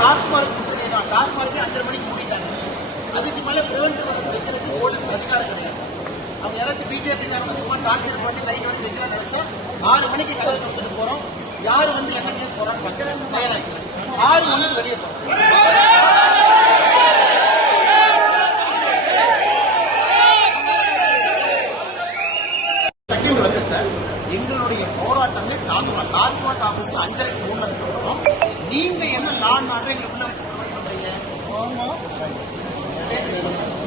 டாஸ்மார்க் தான். டாஸ்மார்க்கே 5:30 மணிக்கு மூடிட்டாங்க. அதுக்கு மேலே பிரிவென்டிவ் மெஷர்ஸ் வைக்கிறதுக்கு போலீஸ்க்கு அதிகாரம் கிடையாது. அவங்க யாராச்சும் பிஜேபிக்காரங்க சும்மா டார்ச்சர் பண்ணி லைட் வச்சு வைக்கலாம் நினைச்சா 6 மணிக்கு கதவை கொடுத்துட்டு போறோம். யாரு வந்து என்ன கேஸ் போறான்னு பார்க்க தயாராகிக்கலாம். 6 மணிக்கு வெளியே போறோம். எங்களுடைய போராட்டமே டாஸ்மாக் ஆபீஸ் 5:30க்கு மூணு போறோம். நீங்க என்ன நான் எங்களை உள்ள வச்சு பண்றீங்க?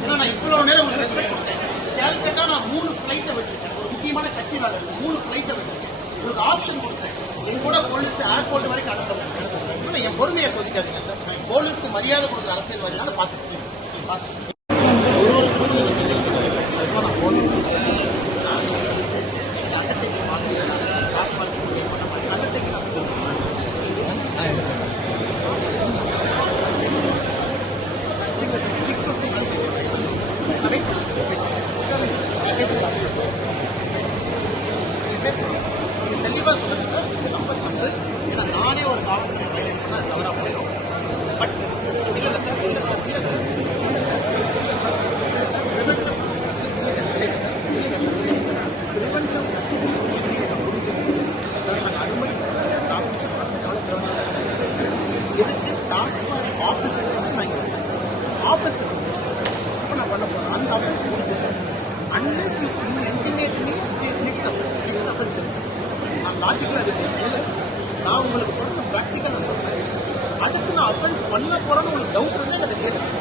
ஏன்னா நான் இவ்வளவு நேரம் உங்களுக்கு ரெஸ்பெக்ட் கொடுத்தேன். கேட்டா நான் 3 ஃபிளைட்டை விட்டுருக்கேன். ஒரு முக்கியமான கட்சி வேலை 3 ஃபிளைட்டை விட்டுருக்கேன். உங்களுக்கு ஆப்ஷன் கொடுத்தேன். என் கூட போலீஸ் ஏர்போர்ட் வரைக்கும் அனுப்புறேன். என் பொறுமையை சோதிக்காதீங்க சார். போலீஸ்க்கு மரியாதை கொடுக்குற அரசியல்வாதினால பார்த்துக்கிட்டேன். தெளிவா சொல்லுங்க சார். இது ரொம்ப தப்பு. ஏன்னா நானே ஒரு காவல்துறை பயணம் பண்ணா தவறா போயிடும். பட் இல்ல சார் எதுக்கு டாஸ்மாக் ஆபீசர் ஆபீசர்ஸ் இப்போ நான் பண்ண போறேன். அந்த ஆஃபீஸ் கொடுத்துருக்கேன். Unless you intimate me next offence இருக்கு. நான் லாஜிக்கலாக அது பேசுறது. நான் உங்களுக்கு சொல்றது ப்ராக்டிக்கல் நான் சொல்றேன். அடுத்து நான் அஃபென்ஸ் பண்ண போறேன்னு உங்களுக்கு டவுட் இருந்தால் அதை கேட்குறேன்.